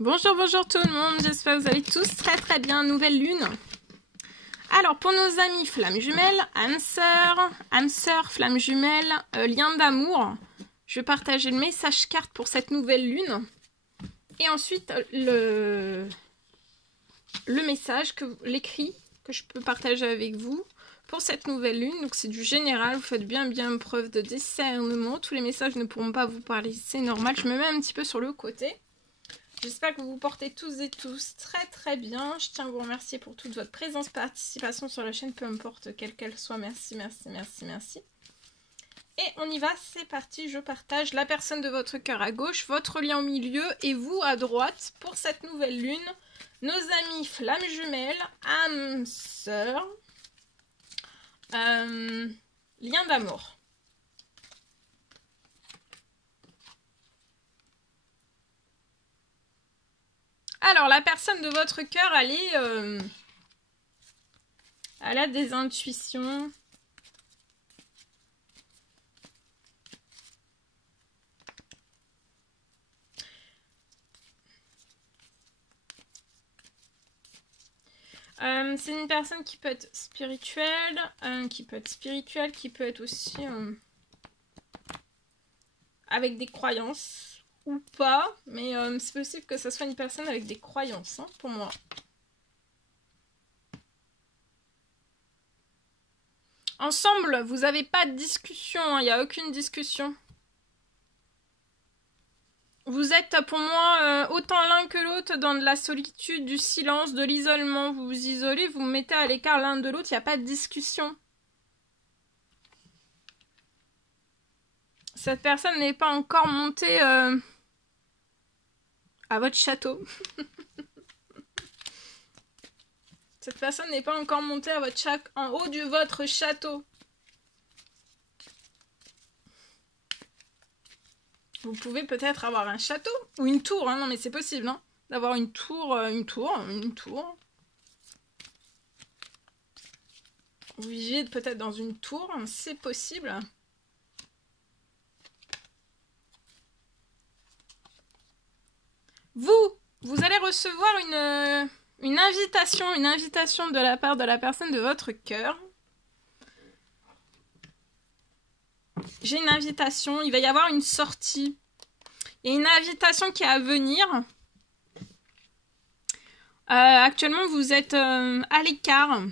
Bonjour, bonjour tout le monde, j'espère que vous allez tous très bien, nouvelle lune. Alors pour nos amis flammes jumelles, âme sœur, flamme jumelle, lien d'amour, je vais partager le message carte pour cette nouvelle lune. Et ensuite le message, l'écrit que je peux partager avec vous pour cette nouvelle lune. Donc c'est du général, vous faites bien preuve de discernement, tous les messages ne pourront pas vous parler, c'est normal, je me mets un petit peu sur le côté. J'espère que vous vous portez tous et tous très bien. Je tiens à vous remercier pour toute votre présence, participation sur la chaîne, peu importe quelle qu'elle soit. Merci. Et on y va, c'est parti, je partage la personne de votre cœur à gauche, votre lien au milieu et vous à droite pour cette nouvelle lune. Nos amis flammes jumelles, âme sœur, lien d'amour. Alors, la personne de votre cœur, elle a des intuitions. C'est une personne qui peut être spirituelle, qui peut être aussi avec des croyances. Ou pas, mais c'est possible que ce soit une personne avec des croyances, hein, pour moi. Ensemble, vous n'avez pas de discussion, il n'y a aucune discussion. Vous êtes, pour moi, autant l'un que l'autre dans de la solitude, du silence, de l'isolement. Vous vous isolez, vous vous mettez à l'écart l'un de l'autre, il n'y a pas de discussion. Cette personne n'est pas encore montée à votre château. Cette personne n'est pas encore montée à votre en haut de votre château. Vous pouvez peut-être avoir un château ou une tour, hein. Non mais c'est possible, hein, d'avoir une tour. Vous vivez peut-être dans une tour, c'est possible. Vous allez recevoir une invitation de la part de la personne de votre cœur. J'ai une invitation, il va y avoir une sortie. Il y a une invitation qui est à venir. Actuellement, vous êtes à l'écart.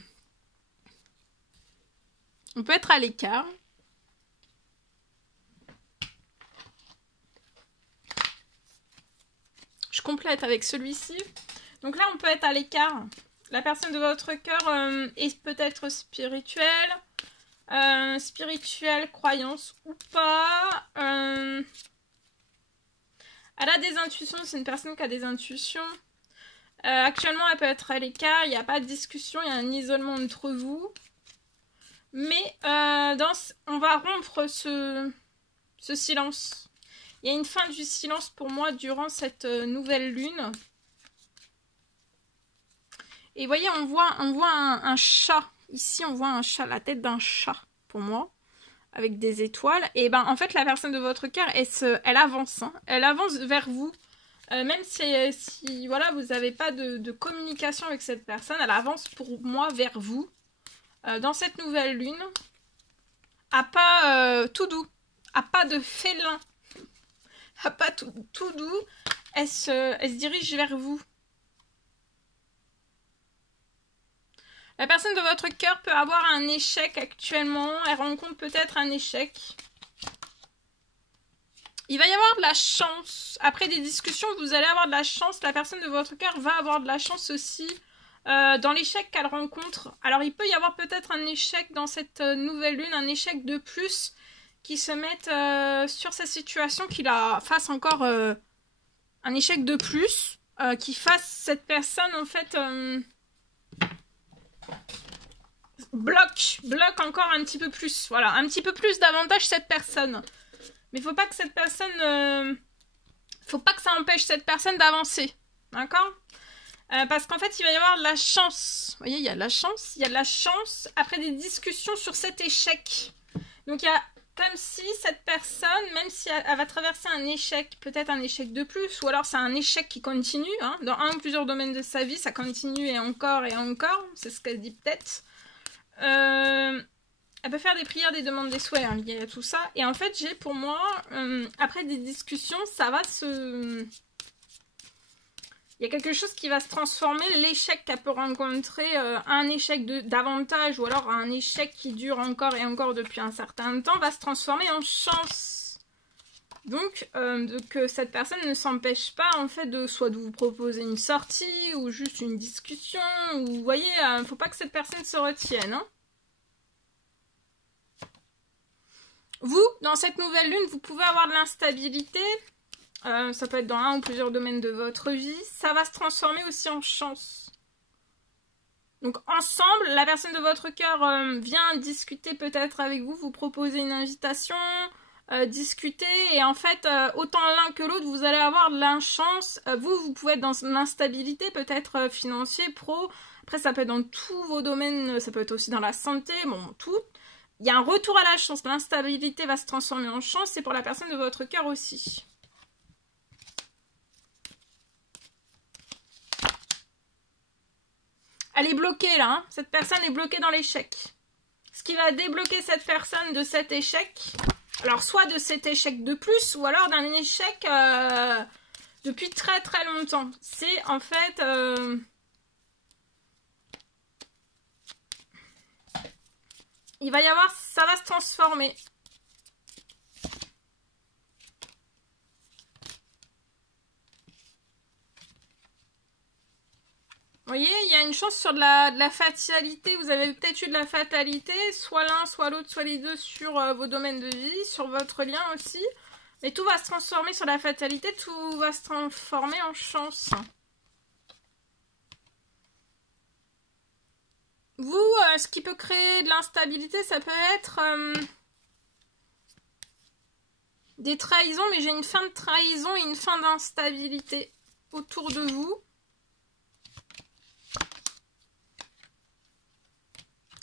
On peut être à l'écart. Je complète avec celui-ci. Donc là, on peut être à l'écart. La personne de votre cœur est peut-être spirituelle. Spirituelle, croyance ou pas. Elle a des intuitions. C'est une personne qui a des intuitions. Actuellement, elle peut être à l'écart. Il n'y a pas de discussion. Il y a un isolement entre vous. Mais on va rompre ce silence. Il y a une fin du silence pour moi durant cette nouvelle lune. Et vous voyez, on voit un chat. Ici, on voit un chat, la tête d'un chat, pour moi, avec des étoiles. Et ben, en fait, la personne de votre cœur, elle avance. Hein. Elle avance vers vous. Même si voilà, vous n'avez pas de communication avec cette personne, elle avance pour moi vers vous. Dans cette nouvelle lune. À pas tout doux. À pas de félin. À pas tout doux. Elle se dirige vers vous. La personne de votre cœur peut avoir un échec actuellement. Elle rencontre peut-être un échec. Il va y avoir de la chance. Après des discussions, vous allez avoir de la chance. La personne de votre cœur va avoir de la chance aussi dans l'échec qu'elle rencontre. Alors, il peut y avoir peut-être un échec dans cette nouvelle lune. Un échec de plus qui se mette sur sa situation. Qu'il fasse encore un échec de plus. Qui fasse cette personne, en fait... bloque encore un petit peu plus, voilà, un petit peu plus davantage cette personne. Mais faut pas que cette personne, faut pas que ça empêche cette personne d'avancer, d'accord? Parce qu'en fait, il va y avoir de la chance. Vous voyez, il y a de la chance après des discussions sur cet échec. Donc il y a comme si cette personne, même si elle va traverser un échec, peut-être un échec de plus, ou alors c'est un échec qui continue, hein, dans un ou plusieurs domaines de sa vie, ça continue et encore, c'est ce qu'elle dit peut-être. Elle peut faire des prières, des demandes, des souhaits hein, liés à tout ça. Et en fait, j'ai pour moi, après des discussions, ça va se... Il y a quelque chose qui va se transformer. L'échec qu'elle peut rencontrer, un échec davantage ou alors un échec qui dure encore et encore depuis un certain temps, va se transformer en chance. Donc, que cette personne ne s'empêche pas en fait de soit de vous proposer une sortie ou juste une discussion. Ou vous voyez, faut pas que cette personne se retienne. Hein. Vous, dans cette nouvelle lune, vous pouvez avoir de l'instabilité. Ça peut être dans un ou plusieurs domaines de votre vie. Ça va se transformer aussi en chance. Donc ensemble, la personne de votre cœur vient discuter peut-être avec vous, vous proposer une invitation, discuter. Et en fait, autant l'un que l'autre, vous allez avoir de la chance. Vous pouvez être dans l'instabilité, peut-être financier, pro. Après, ça peut être dans tous vos domaines. Ça peut être aussi dans la santé, bon, tout. Il y a un retour à la chance. L'instabilité va se transformer en chance. C'est pour la personne de votre cœur aussi. Elle est bloquée là, hein. Cette personne est bloquée dans l'échec. Ce qui va débloquer cette personne de cet échec, alors soit de cet échec de plus, ou alors d'un échec depuis très très longtemps. C'est en fait... il va y avoir... ça va se transformer. Vous voyez, il y a une chance sur de la fatalité. Vous avez peut-être eu de la fatalité, soit l'un, soit l'autre, soit les deux sur vos domaines de vie, sur votre lien aussi. Mais tout va se transformer sur la fatalité, tout va se transformer en chance. Vous, ce qui peut créer de l'instabilité, ça peut être des trahisons, mais j'ai une fin de trahison et une fin d'instabilité autour de vous.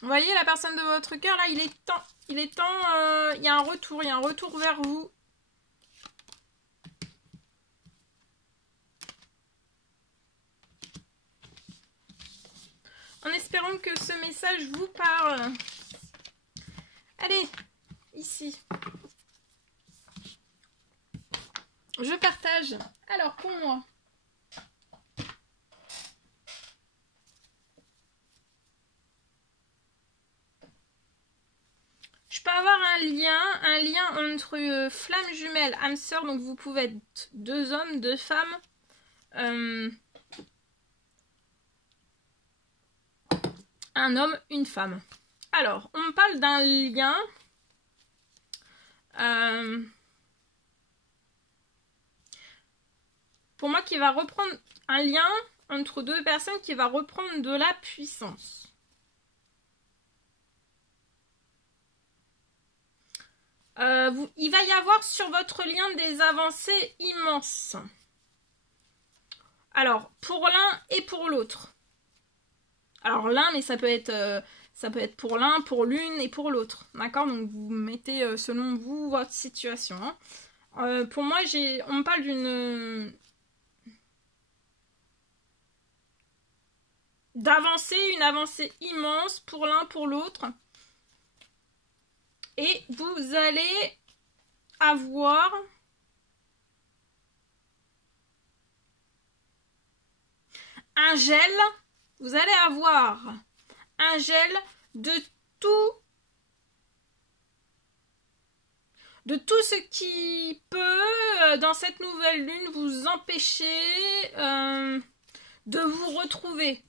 Vous voyez, la personne de votre cœur, là, il est temps, il y a un retour vers vous. En espérant que ce message vous parle. Allez, ici. Je partage. Alors, pour moi. Je peux avoir un lien entre flamme jumelle, âme sœur, donc vous pouvez être 2 hommes, 2 femmes. Un homme, une femme. Alors, on me parle d'un lien. Pour moi, qui va reprendre un lien entre 2 personnes qui va reprendre de la puissance. Il va y avoir sur votre lien des avancées immenses. Alors, pour l'un et pour l'autre. Alors l'un, mais ça peut être pour l'un, pour l'une et pour l'autre. D'accord? Donc vous mettez selon vous votre situation. Hein. Pour moi, on me parle d'une... d'avancée, une avancée immense pour l'un, pour l'autre. Et vous allez avoir un gel. Vous allez avoir un gel de tout ce qui peut, dans cette nouvelle lune, vous empêcher de vous retrouver.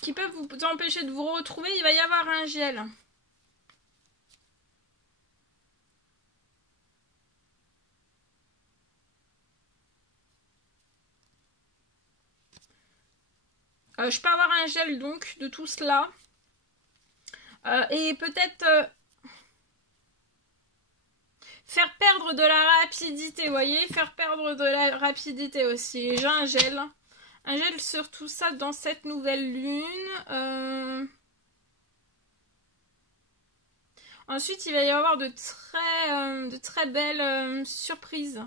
Qui peuvent vous empêcher de vous retrouver, il va y avoir un gel. Je peux avoir un gel donc de tout cela. Et peut-être Faire perdre de la rapidité, vous voyez, faire perdre de la rapidité aussi. J'ai un gel. Un gel sur tout ça dans cette nouvelle lune. Ensuite, il va y avoir de très belles surprises.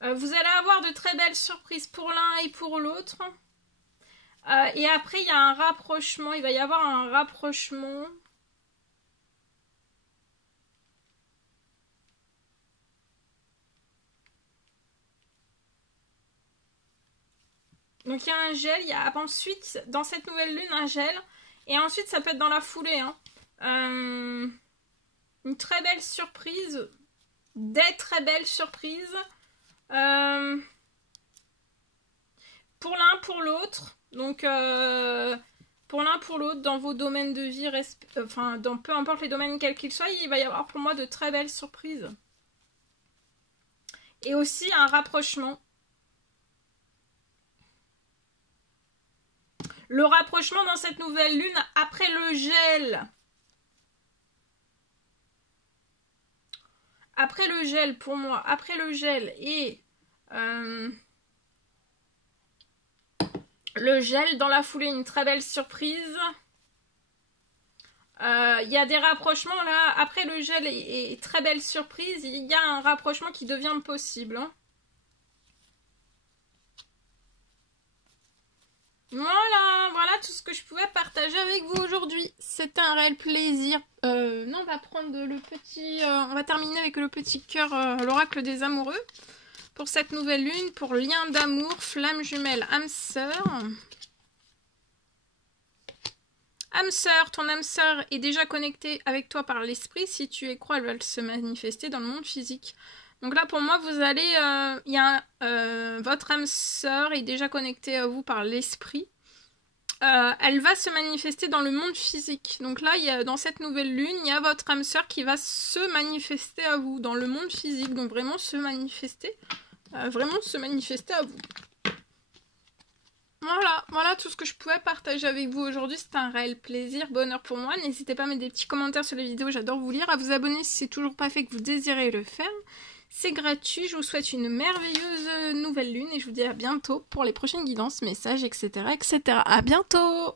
Vous allez avoir de très belles surprises pour l'un et pour l'autre. Et après, il y a un rapprochement. Il va y avoir un rapprochement. Donc il y a un gel, il y a ensuite dans cette nouvelle lune un gel, et ensuite ça peut être dans la foulée. Hein. Une très belle surprise, des très belles surprises pour l'un, pour l'autre. Donc pour l'un, pour l'autre, dans vos domaines de vie, enfin dans peu importe les domaines quels qu'ils soient, il va y avoir pour moi de très belles surprises. Et aussi un rapprochement. Le rapprochement dans cette nouvelle lune après le gel. Après le gel pour moi. Après le gel et le gel dans la foulée, une très belle surprise. Il y a des rapprochements là. Après le gel et très belle surprise, il y a un rapprochement qui devient possible. Hein. Voilà tout ce que je pouvais partager avec vous aujourd'hui. C'était un réel plaisir. Non, on va prendre le petit... on va terminer avec le petit cœur, l'oracle des amoureux. Pour cette nouvelle lune, pour lien d'amour, flamme jumelle, âme sœur. Âme sœur, ton âme sœur est déjà connectée avec toi par l'esprit. Si tu y crois, elle va se manifester dans le monde physique. Donc là, pour moi, vous allez... votre âme sœur est déjà connectée à vous par l'esprit. Elle va se manifester dans le monde physique. Donc là, dans cette nouvelle lune, il y a votre âme sœur qui va se manifester à vous dans le monde physique. Donc vraiment se manifester à vous. Voilà tout ce que je pouvais partager avec vous aujourd'hui. C'était un réel plaisir, bonheur pour moi. N'hésitez pas à mettre des petits commentaires sur les vidéos, j'adore vous lire. À vous abonner si c'est toujours pas fait que vous désirez le faire. C'est gratuit, je vous souhaite une merveilleuse nouvelle lune et je vous dis à bientôt pour les prochaines guidances, messages, etc. À bientôt!